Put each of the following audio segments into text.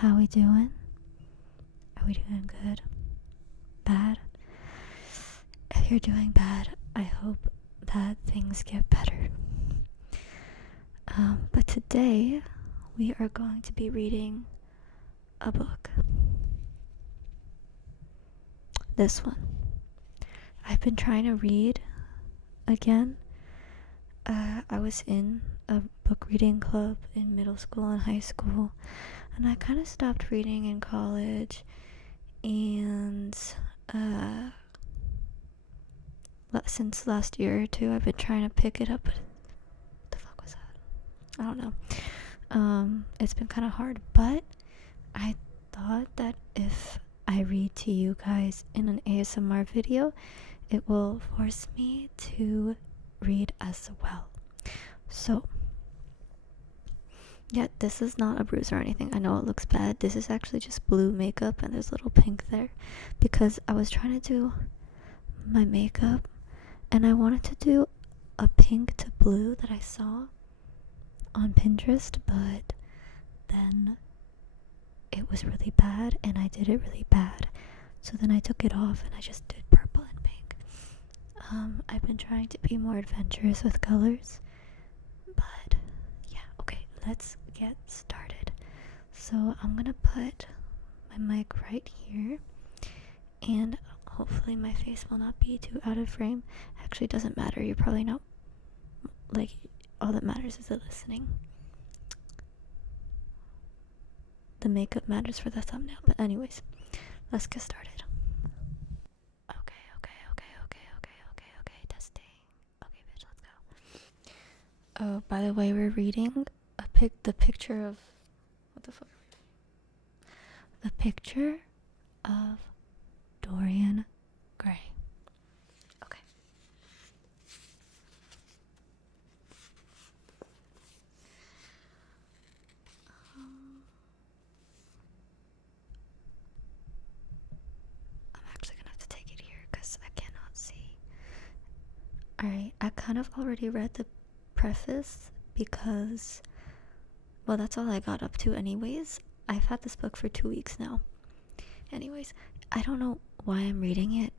How we doing? Are we doing good? Bad? If you're doing bad, I hope that things get better. But today, we are going to be reading a book. This one. I've been trying to read again. I was in a book reading club in middle school and high school, and I kind of stopped reading in college, and since last year or two I've been trying to pick it up, but what the fuck was that? I don't know. It's been kind of hard, but I thought that if I read to you guys in an ASMR video, it will force me to read as well. So yeah, this is not a bruise or anything. I know it looks bad. This is actually just blue makeup and there's a little pink there, because I was trying to do my makeup and I wanted to do a pink to blue that I saw on Pinterest, but then it was really bad and I did it really bad. So then I took it off and I just did purple and pink. I've been trying to be more adventurous with colors, but yeah, okay, let's get started. So I'm gonna put my mic right here, and hopefully my face will not be too out of frame. Actually, it doesn't matter. You're probably not, like, all that matters is the listening. The makeup matters for the thumbnail, but anyways, let's get started. Testing. Okay, bitch, let's go. Oh, by the way, we're reading the picture of, what the fuck? The picture of Dorian Gray. Okay. I'm actually gonna have to take it here because I cannot see. Alright, I kind of already read the preface because, well, that's all I got up to anyways. I've had this book for 2 weeks now. Anyways, I don't know why I'm reading it,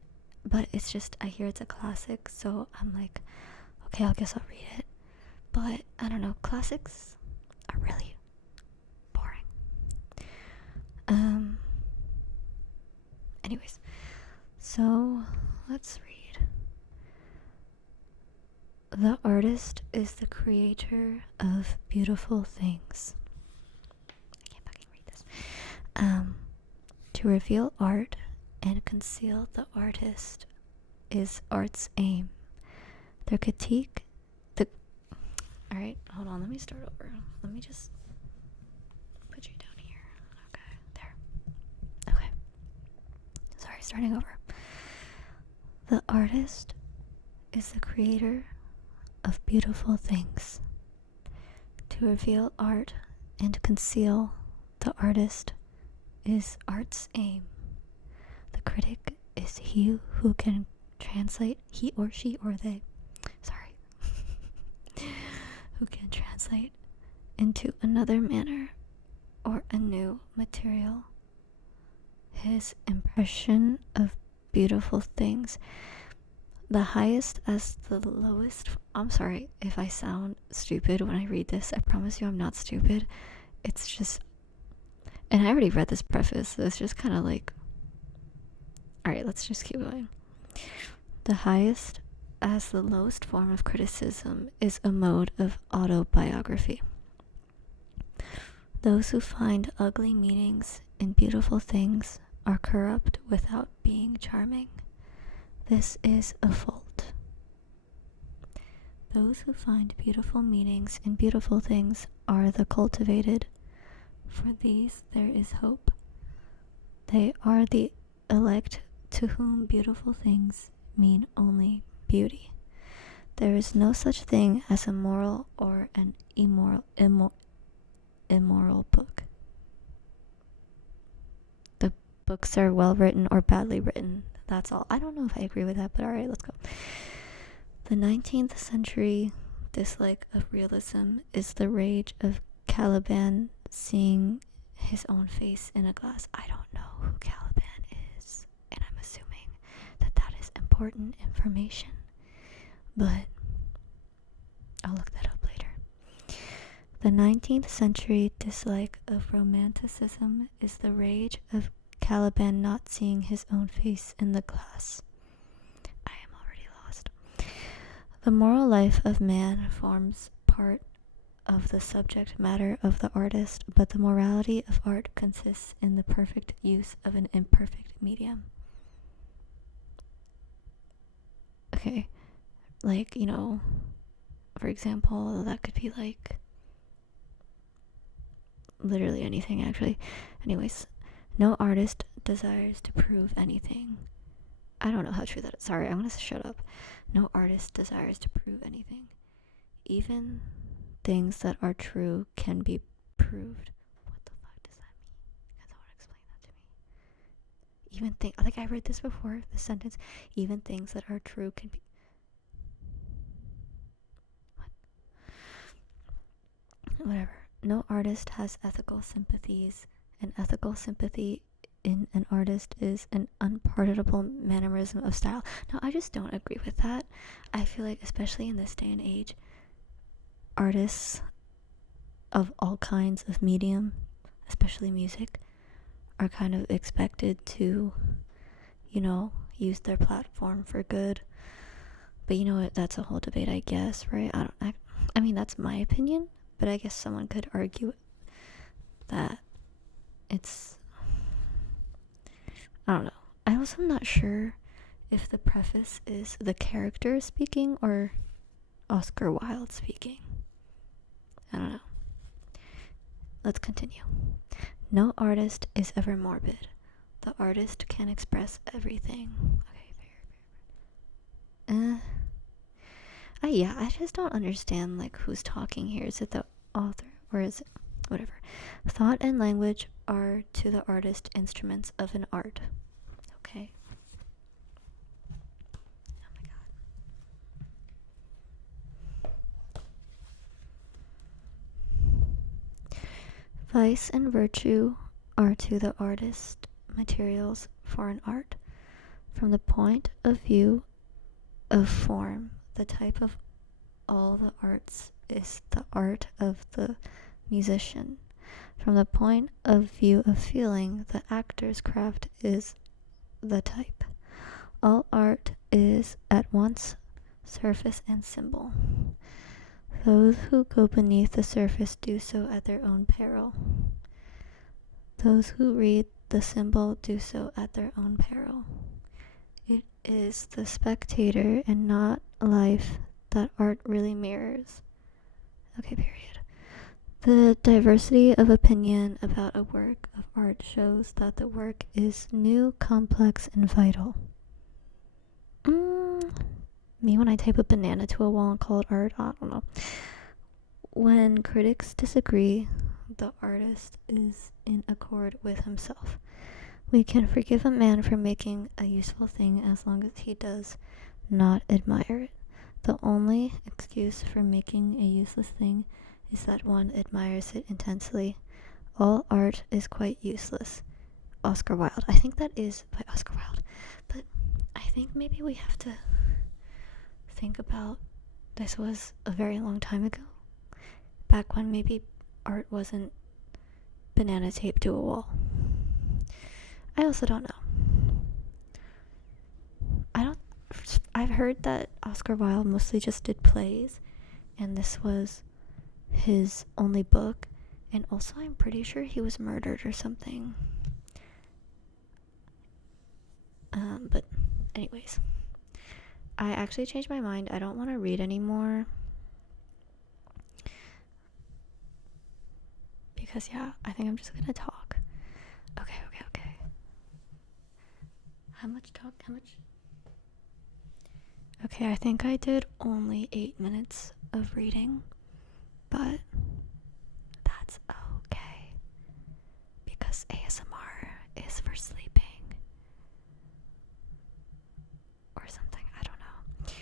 but it's just, I hear it's a classic, so I'm like, okay, I guess I'll read it. But I don't know, classics are really boring. Anyways, so let's read. The artist is the creator of beautiful things. I can't fucking read this. To reveal art and conceal the artist is art's aim. Alright, hold on, let me start over. Let me just put you down here. Okay, there. Okay. Sorry, starting over. The artist is the creator of beautiful things. To reveal art and conceal the artist is art's aim. The critic is he who can translate, he or she or they, sorry, who can translate into another manner or a new material his impression of beautiful things. The highest as the lowest. I'm sorry if I sound stupid when I read this. I promise you I'm not stupid. It's just, and I already read this preface, so it's just kind of like, alright, let's just keep going. The highest as the lowest form of criticism is a mode of autobiography. Those who find ugly meanings in beautiful things are corrupt without being charming. This is a fault. Those who find beautiful meanings in beautiful things are the cultivated. For these there is hope. They are the elect to whom beautiful things mean only beauty. There is no such thing as a moral or an immoral book. The books are well written or badly written. That's all. I don't know if I agree with that, but alright, let's go. The 19th century dislike of realism is the rage of Caliban seeing his own face in a glass. I don't know who Caliban is, and I'm assuming that that is important information, but I'll look that up later. The 19th century dislike of romanticism is the rage of Caliban not seeing his own face in the glass. I am already lost. The moral life of man forms part of the subject matter of the artist, but the morality of art consists in the perfect use of an imperfect medium. Okay, like, for example, that could be like literally anything, actually. Anyways, no artist desires to prove anything. I don't know how true that is. Sorry, I'm gonna shut up. No artist desires to prove anything. Even things that are true can be proved. What the fuck does that mean? Can someone explain that to me? Even I think I read this before, the sentence, even things that are true can be... Whatever. No artist has ethical sympathies. An ethical sympathy in an artist is an unpardonable mannerism of style. No, I just don't agree with that. I feel like, especially in this day and age, artists of all kinds of medium, especially music, are kind of expected to, use their platform for good. But you know what? That's a whole debate, I guess, right? I mean, that's my opinion, but I guess someone could argue that it's... I don't know. I also am not sure if the preface is the character speaking or Oscar Wilde speaking. I don't know. Let's continue. No artist is ever morbid. The artist can express everything. Okay, fair. Yeah, I just don't understand, like, who's talking here. Is it the author, or is it whatever? Thought and language are to the artist instruments of an art. Okay. Oh my god. Vice and virtue are to the artist materials for an art. From the point of view of form, the type of all the arts is the art of the musician. From the point of view of feeling, the actor's craft is the type. All art is at once surface and symbol. Those who go beneath the surface do so at their own peril. Those who read the symbol do so at their own peril. It is the spectator and not life that art really mirrors. Okay, period. The diversity of opinion about a work of art shows that the work is new, complex, and vital. Me when I type a banana to a wall and call it art, I don't know. When critics disagree, the artist is in accord with himself. We can forgive a man for making a useful thing as long as he does not admire it. The only excuse for making a useless thing is that one admires it intensely. All art is quite useless. Oscar Wilde. I think that is by Oscar Wilde. But I think maybe we have to think about this was a very long time ago. Back when maybe art wasn't banana taped to a wall. I also don't know. I've heard that Oscar Wilde mostly just did plays, and this was his only book, and also I'm pretty sure he was murdered or something. But anyways, I actually changed my mind. I don't want to read anymore. Because yeah, I think I'm just gonna talk. Okay. How much talk? Okay, I think I did only 8 minutes of reading, but that's okay. Because ASMR is for sleeping. Or something, I don't know.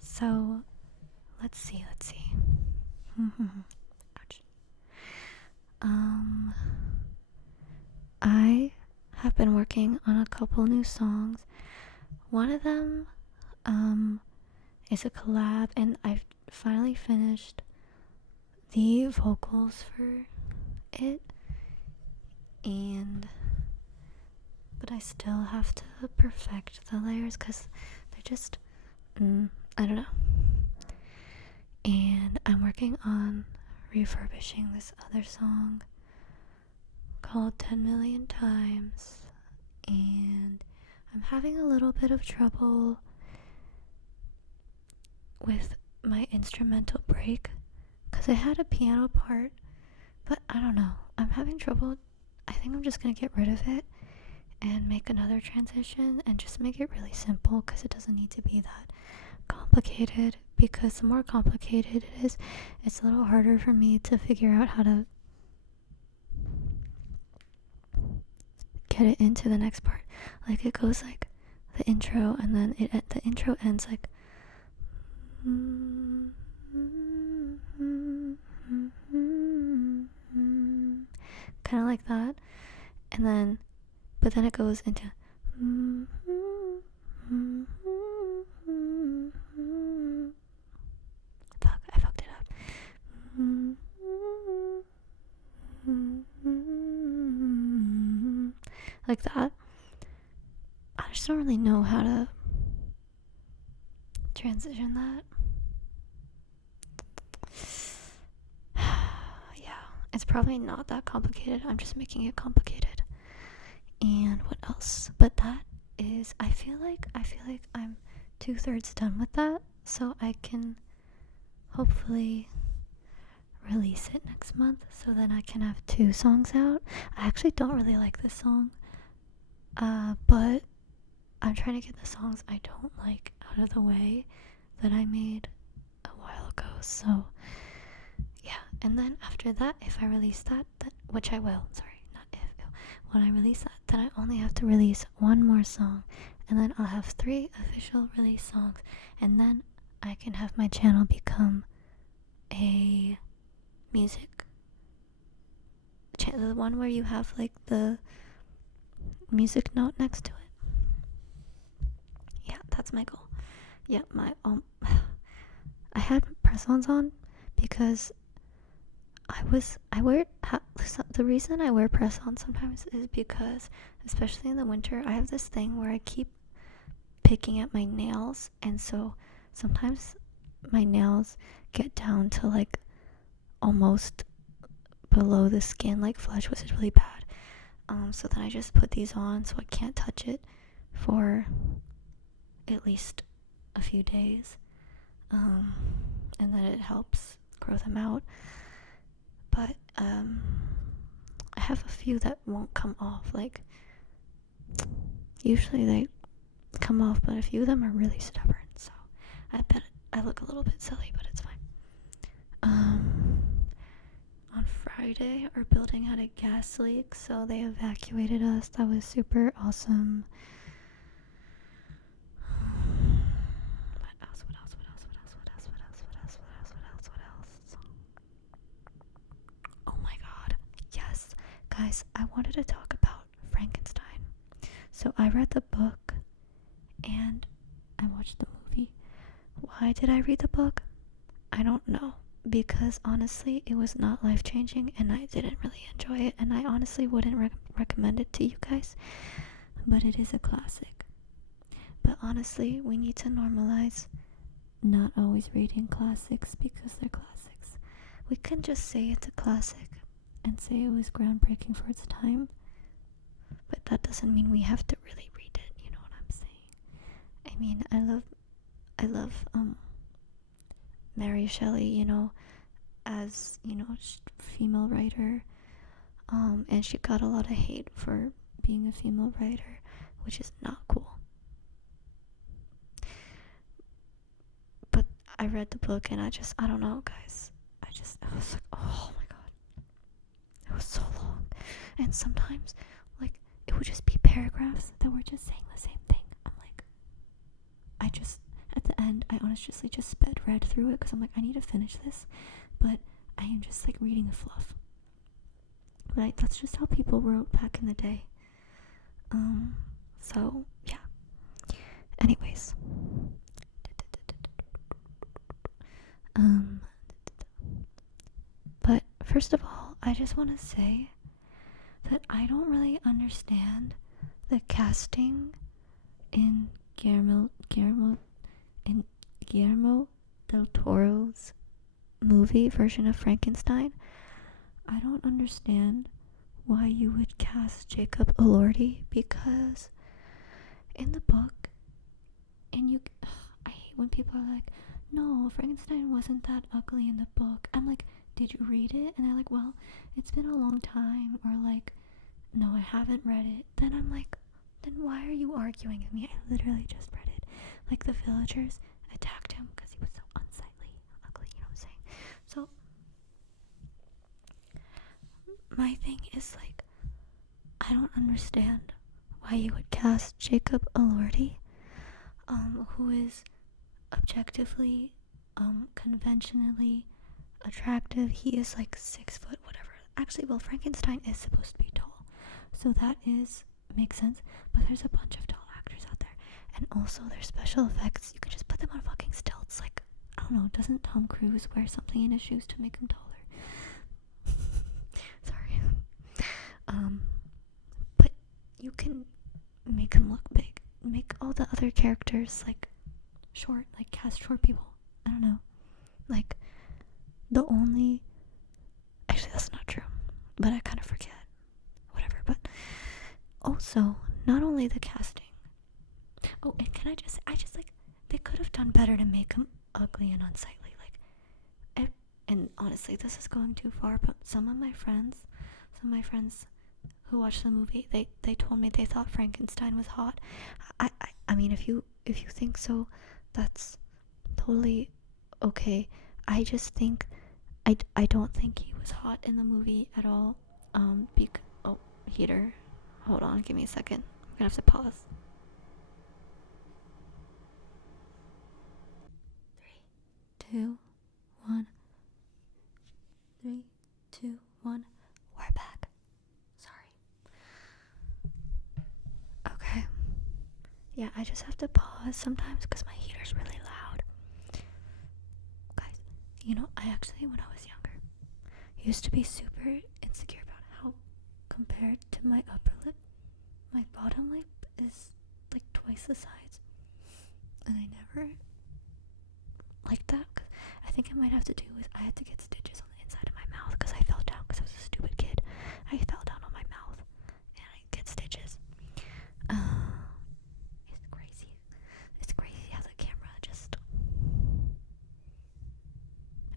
So, let's see. Ouch. been working on a couple new songs. One of them is a collab, and I've finally finished the vocals for it, but I still have to perfect the layers because they're just I don't know. And I'm working on refurbishing this other song called 10 Million Times, and I'm having a little bit of trouble with my instrumental break because I had a piano part, but I don't know, I'm having trouble. I think I'm just gonna get rid of it and make another transition and just make it really simple because it doesn't need to be that complicated, because the more complicated it is, it's a little harder for me to figure out how to get it into the next part. Like it goes like the intro, and then the intro ends like kind of like that, and then but then it goes into fuck, I fucked it up. Like that. I just don't really know how to transition that. Yeah, it's probably not that complicated. I'm just making it complicated. And what else? But that is, I feel like I'm 2/3 done with that, so I can hopefully release it next month, so then I can have 2 songs out. I actually don't really like this song, but I'm trying to get the songs I don't like out of the way that I made a while ago. So yeah, and then after that, if I release that, which I will, when I release that, then I only have to release 1 more song, and then I'll have 3 official release songs, and then I can have my channel become a music channel, the one where you have like the music note next to it. Yeah, that's my goal. Yeah, my I had press-ons on because the reason I wear press-ons sometimes is because, especially in the winter, I have this thing where I keep picking at my nails, and so sometimes my nails get down to like almost below the skin, like flesh, which is really bad. So then I just put these on so I can't touch it for at least a few days, and then it helps grow them out. But I have a few that won't come off. Like usually they come off, but a few of them are really stubborn. So I bet I look a little bit silly, but it's fine. On Friday, our building had a gas leak, so they evacuated us. That was super awesome. What else? Oh my god. Yes. Guys, I wanted to talk about Frankenstein. So I read the book and I watched the movie. Why did I read the book? I don't know. Because honestly, it was not life-changing and I didn't really enjoy it, and I honestly wouldn't recommend it to you guys. But it is a classic. But honestly, we need to normalize not always reading classics because they're classics. We can just say it's a classic and say it was groundbreaking for its time, but that doesn't mean we have to really read it, you know what I'm saying? I mean, I love Mary Shelley, you know, as, you know, female writer, and she got a lot of hate for being a female writer, which is not cool. But I read the book and I don't know, guys. I was like, oh my god. It was so long. And sometimes, like, it would just be paragraphs that were just saying the same thing. I'm like, at the end, I honestly just read through it because I'm like, I need to finish this. But I am just like reading the fluff. Right? That's just how people wrote back in the day. So yeah. Anyways. Um but first of all, I just want to say that I don't really understand the casting in Guillermo del Toro's movie version of Frankenstein. I don't understand why you would cast Jacob Elordi, because in the book, and you, I hate when people are like, no, Frankenstein wasn't that ugly in the book. I'm like, did you read it? And they're like, well, it's been a long time, or like, no, I haven't read it. Then I'm like, then why are you arguing with me? I literally just read it. Like, the villagers attacked him because he was so unsightly, ugly, you know what I'm saying? So my thing is like, I don't understand why you would cast Jacob Elordi, who is objectively, conventionally attractive. He is like 6 foot, whatever. Actually, well, Frankenstein is supposed to be tall, so that makes sense. But there's a bunch of tall actors out there, and also their special effects. You can just put them on fucking stilts. Like, I don't know. Doesn't Tom Cruise wear something in his shoes to make him taller? Sorry. But you can make him look big. Make all the other characters like short. Like, cast short people. I don't know. Like, the only, actually that's not true, but I kind of forget, whatever. But also, not only the casting, oh, and can I just like, they could have done better to make him ugly and unsightly. Like, and honestly, this is going too far, but some of my friends who watched the movie, they told me they thought Frankenstein was hot. I mean, if you think so, that's totally okay. I just think, I don't think he was hot in the movie at all. Oh, heater. Hold on, give me a second. I'm gonna have to pause. 3, 2, 1. 3, 2, 1. We're back. Sorry. Okay. Yeah, I just have to pause sometimes because my heater's really loud. Guys, you know, I actually, when I was younger, used to be super insecure about how, compared to my upper lip, my bottom lip is like twice the size. And I never liked that, because I think it might have to do with, I had to get stitches on the inside of my mouth because I fell down, because I was a stupid kid. I fell down on my mouth and I get stitches. It's crazy how the camera just,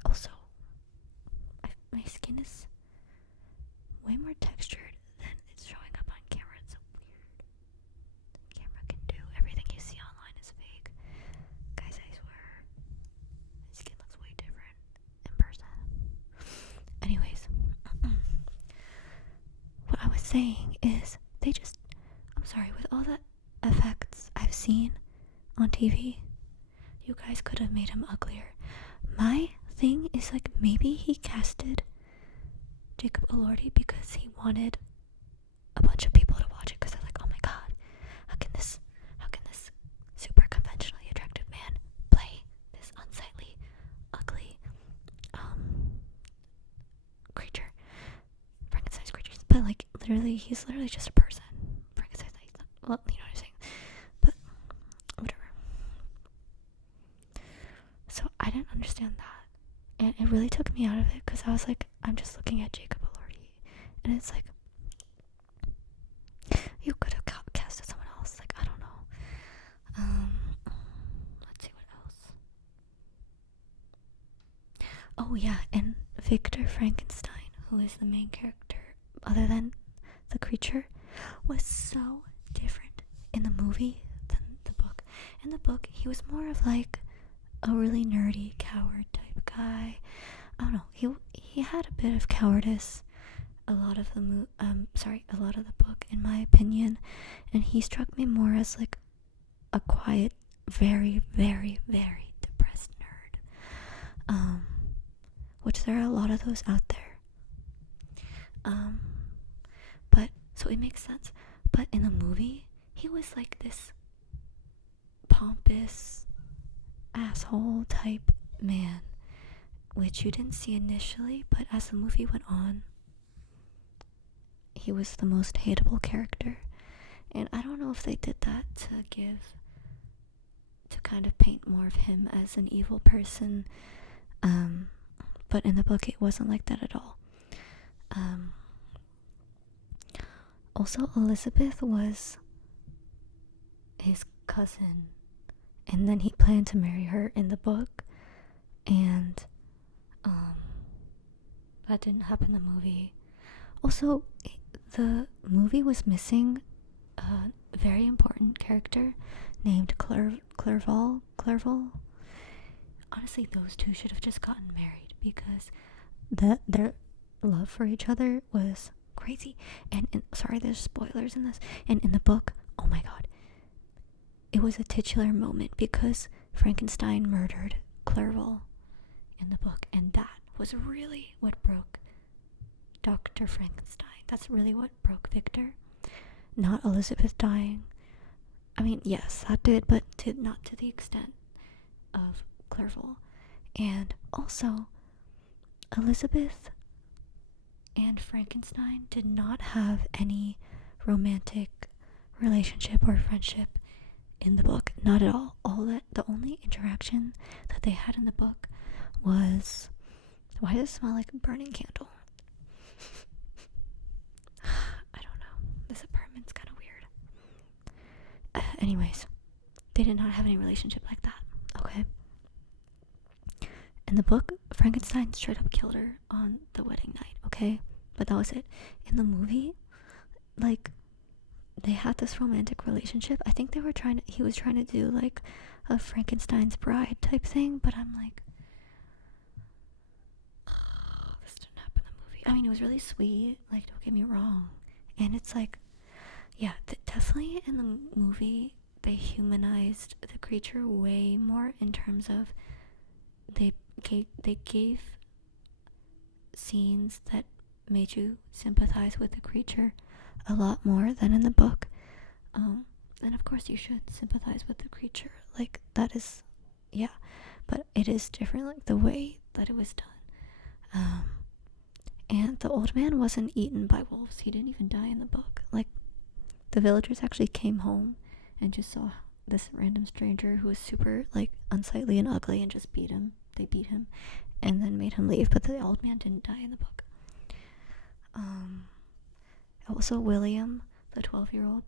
also, my skin is way more textured than it's showing up on camera. It's so weird. The camera can do everything you see online is fake. Guys, I swear, my skin looks way different in person. Anyways, what I was saying is, I'm sorry, with all the effects I've seen on TV, you guys could have made him uglier. My thing is, like, maybe he casted Jacob Elordi because he wanted a bunch of people to watch it, because they're like, oh my god, how can this super conventionally attractive man play this unsightly, ugly creature, Frankenstein's creatures? But like, he's literally just a person. Frankenstein's not, well, you know what I'm saying. But whatever. So I didn't understand that, and it really took me out of it, because I was like, I'm just looking at Jacob Elordi, and it's like, you could have casted someone else. Like, I don't know. Let's see what else. Oh yeah, and Victor Frankenstein, who is the main character, other than the creature, was so different in the movie than the book. In the book, he was more of like a really nerdy coward type guy. I don't know. He had a bit of cowardice a lot of the book, in my opinion, and he struck me more as like a quiet, very, very, very depressed nerd. Which there are a lot of those out there. But so it makes sense. But in the movie, he was like this pompous asshole type man, which you didn't see initially, but as the movie went on, he was the most hateable character. And I don't know if they did that to kind of paint more of him as an evil person, but in the book it wasn't like that at all. Also, Elizabeth was his cousin, and then he planned to marry her in the book, and that didn't happen in the movie. Also, the movie was missing a very important character named Clerval. Honestly, those two should have just gotten married, because their love for each other was crazy. And sorry, there's spoilers in this. And in the book, oh my god, it was a titular moment because Frankenstein murdered Clerval in the book, and that was really what broke Dr. Frankenstein. That's really what broke Victor. Not Elizabeth dying. I mean, yes, that did, but not to the extent of Clerval. And also, Elizabeth and Frankenstein did not have any romantic relationship or friendship in the book. Not at all. The only interaction that they had in the book was, why does it smell like a burning candle? I don't know. This apartment's kind of weird. Anyways, they did not have any relationship like that. Okay. In the book, Frankenstein straight up killed her on the wedding night, okay? But that was it. In the movie, like, they had this romantic relationship. I think he was trying to do, like, a Frankenstein's bride type thing, but I'm like, oh, this didn't happen in the movie. I mean, it was really sweet, like, don't get me wrong. And it's like, yeah, definitely in the movie, they humanized the creature way more in terms of they gave scenes that made you sympathize with the creature a lot more than in the book. And of course you should sympathize with the creature, like, that is, yeah, but it is different, like, the way that it was done. And the old man wasn't eaten by wolves. He didn't even die in the book. Like, the villagers actually came home and just saw this random stranger who was super, like, unsightly and ugly, and just beat him. They beat him and then made him leave, but the old man didn't die in the book. Also, William, the 12-year-old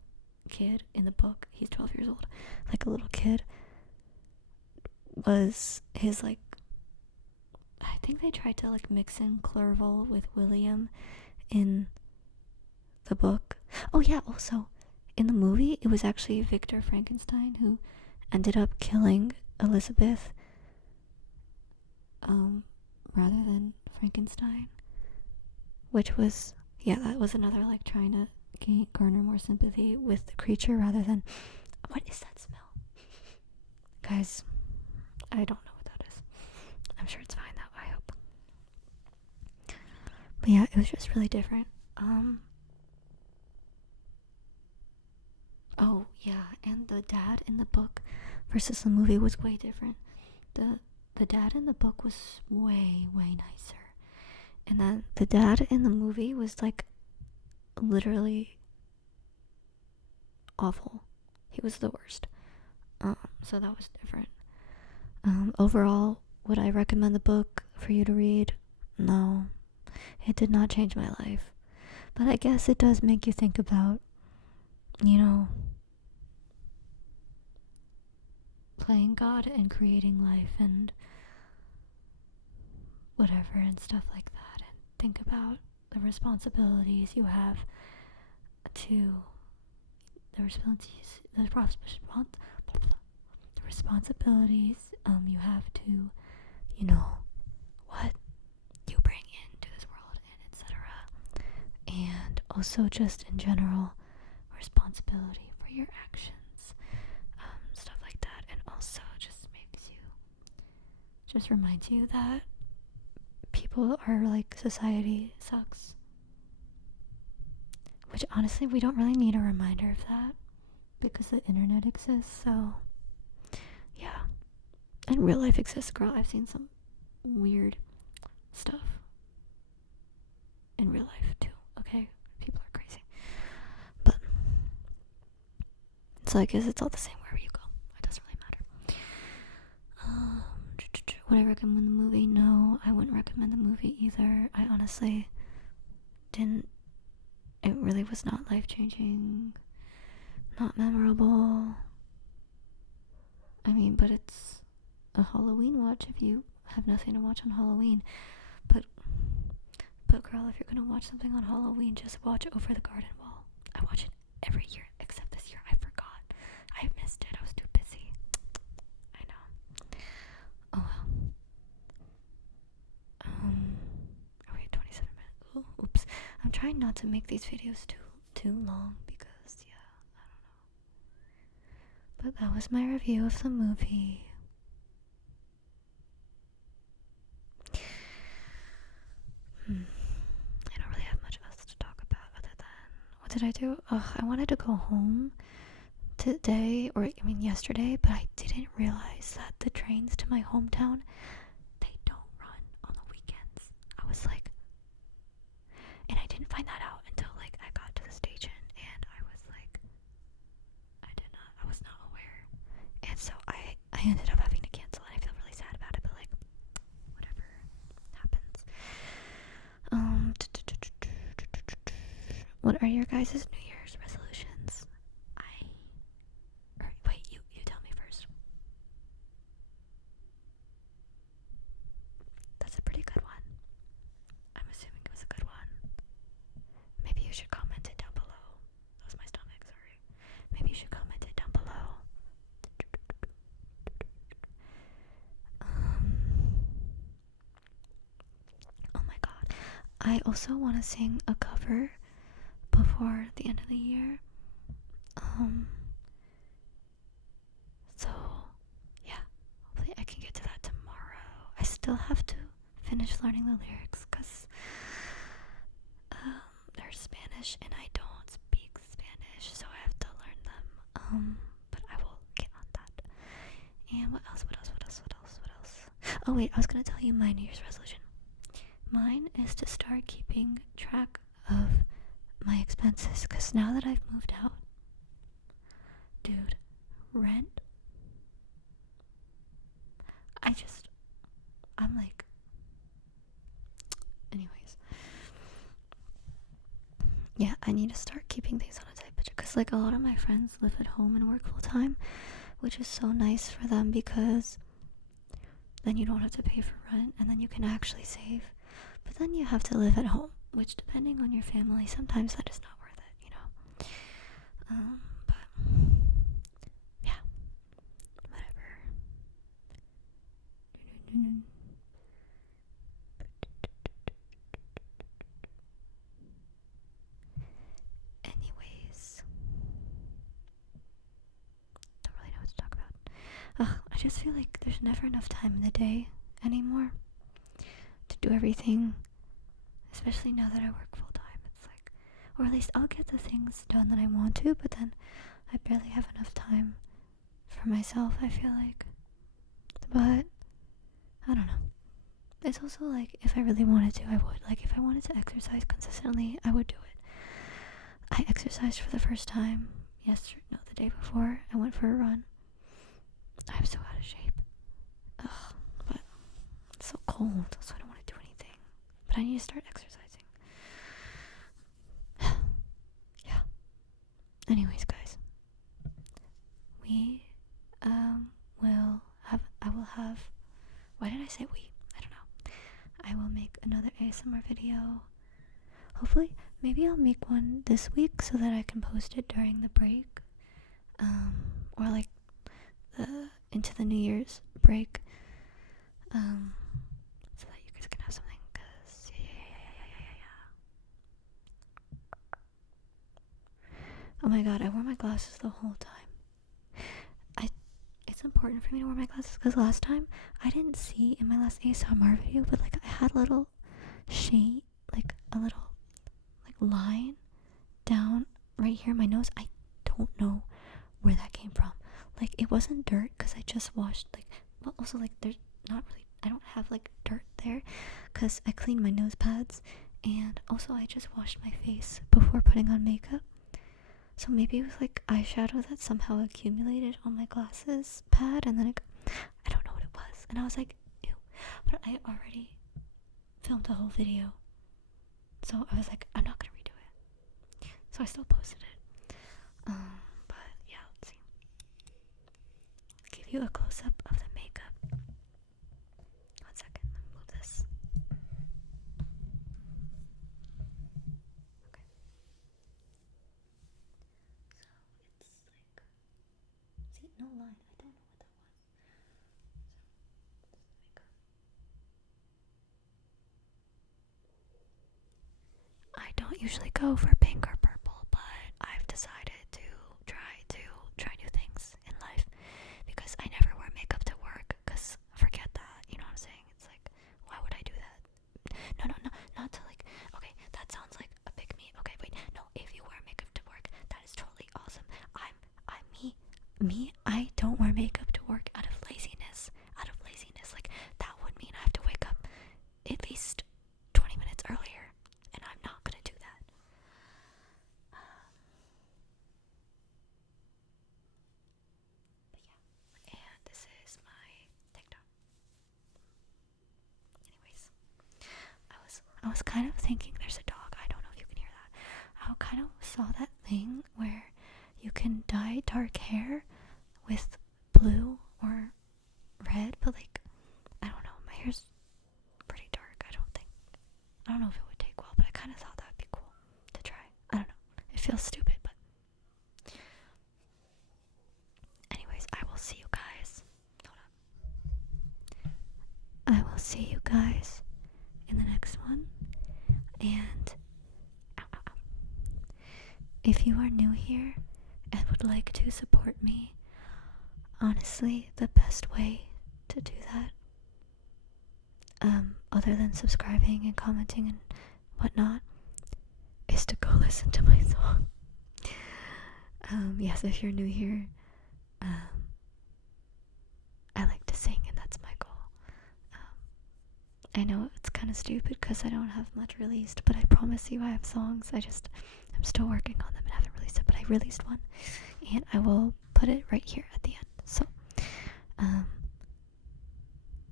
kid in the book, he's 12 years old, like a little kid, was his, like, I think they tried to, like, mix in Clerval with William in the book. Oh yeah, also, in the movie, it was actually Victor Frankenstein who ended up killing Elizabeth, rather than Frankenstein, which was, yeah, that was another, like, trying to garner more sympathy with the creature rather than, what is that smell? Guys, I don't know what that is. I'm sure it's fine though, I hope. But yeah, it was just really different. Oh yeah, and the dad in the book versus the movie was way different. The dad in the book was way nicer, and then the dad in the movie was, like, literally awful. He was the worst. So that was different. Overall, would I recommend the book for you to read? No, it did not change my life, but I guess it does make you think about, you know, playing God and creating life and whatever and stuff like that, and think about the responsibilities you have to you have to, you know, what you bring into this world, and etc. And also just in general, responsibility for your actions, stuff like that. And also just reminds you that people are, like, society sucks. which honestly we don't really need a reminder of that because the internet exists. So yeah, and real life exists, girl. I've seen some weird stuff in real life too. Okay, people are crazy, but so I guess it's all the same wherever you go. It doesn't really matter. Would I recommend the movie? No, I wouldn't recommend the movie either. I honestly didn't. It really was not life-changing, not memorable. I mean, but it's a Halloween watch if you have nothing to watch on Halloween. But girl, if you're gonna watch something on Halloween, just watch Over the Garden Wall. I watch it every year, except this year I forgot. I missed it. I was too busy. I know. Oh well. Are we at 27 minutes? Oh, oops. I'm trying not to make these videos too long because yeah, I don't know. But that was my review of the movie. I don't really have much else to talk about other than what did I do? I wanted to go home today, or I mean yesterday, but I didn't realize that the trains to my hometown, they don't run on the weekends. I was like, and I didn't find that out until like I got to the station, and I was like, I was not aware, and so I ended up having to cancel, and I feel really sad about it, but like, whatever happens. What are your guys' New Year's resolutions? Wait, you tell me first. That's a pretty good one. I'm assuming it was a good one. Maybe you should comment it down below. That was my stomach, sorry. Maybe you should comment it down below. Oh my god. I also want to sing a cover before the end of the year. So yeah, hopefully I can get to that tomorrow. I still have to finish learning the lyrics because they're Spanish and I don't speak Spanish, so I have to learn them. But I will get on that. And what else? Oh wait, I was gonna tell you my New Year's resolution. Mine is to start keeping track of my expenses, because now that I've moved out, dude, rent, I'm like, anyways, yeah, I need to start keeping things on a tight budget, because like a lot of my friends live at home and work full time, which is so nice for them because then you don't have to pay for rent and then you can actually save. But then you have to live at home, which depending on your family, sometimes that is not worth it, you know. But yeah, whatever. Anyways, don't really know what to talk about. I just feel like there's never enough time in the day anymore to do everything, especially now that I work full time. It's like, or at least I'll get the things done that I want to, but then I barely have enough time for myself, I feel like. But I don't know. It's also like, if I really wanted to, I would. Like, if I wanted to exercise consistently, I would do it. I exercised for the first time the day before. I went for a run. I'm so out of shape. But it's so cold, so I don't want to do anything. But I need to start exercising. Yeah. Anyways, guys, why did I say we? I don't know. I will make another ASMR video. Hopefully, maybe I'll make one this week so that I can post it during the break. Or like into the New Year's break. So that you guys can have something, cause oh my god, I wore my glasses the whole time. It's important for me to wear my glasses because last time I didn't see in my last ASMR video, but like I had a little shade, like a little like line down right here, my nose, I don't know where that came from. Like, it wasn't dirt because I just washed, like, well, also, like, there's not really, I don't have, like, dirt there because I cleaned my nose pads, and also I just washed my face before putting on makeup. So maybe it was, like, eyeshadow that somehow accumulated on my glasses pad, and then I don't know what it was. And I was like, ew. But I already filmed a whole video. So I was like, I'm not gonna redo it. So I still posted it. But yeah, let's see. I'll give you a close up of the makeup. 1 second, let me move this. Okay. So it's like, see, no line. I don't know what that was. So this is the makeup. I don't usually go for pink or purple, but I've decided to try new things in life because I never wear makeup to work. Cause forget that, you know what I'm saying? It's like, why would I do that? No, not to like. Okay, that sounds like a pick me. Okay, wait, no. If you wear makeup to work, that is totally awesome. I'm me. I don't wear makeup to work out of laziness. Like that would mean I have to wake up at least 20 minutes earlier, and I'm not gonna do that. But yeah, and this is my TikTok. Anyways, I was kind of thinking, there's a dog. I don't know if you can hear that. I kind of saw that thing where you can dye dark hair with blue or red, but like, I don't know. My hair's pretty dark. I don't know if it would take well, but I kind of thought that would be cool to try. I don't know. It feels stupid, but anyways, I will see you guys. Hold up. I will see you guys in the next one. And if you are new here and would like to support me, honestly, the best way to do that, other than subscribing and commenting and whatnot, is to go listen to my song. Yes, if you're new here, I like to sing, and that's my goal. I know it's kind of stupid because I don't have much released, but I promise you I have songs. I'm still working on them and haven't released it, but I released one, and I will put it right here at the end. So,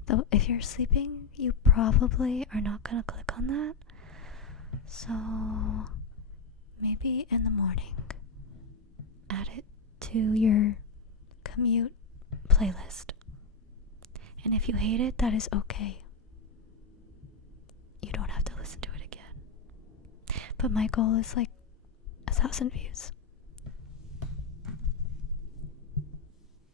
though if you're sleeping, you probably are not gonna click on that. So maybe in the morning, add it to your commute playlist. And if you hate it, that is okay. You don't have to listen to it again. But my goal is like 1,000 views.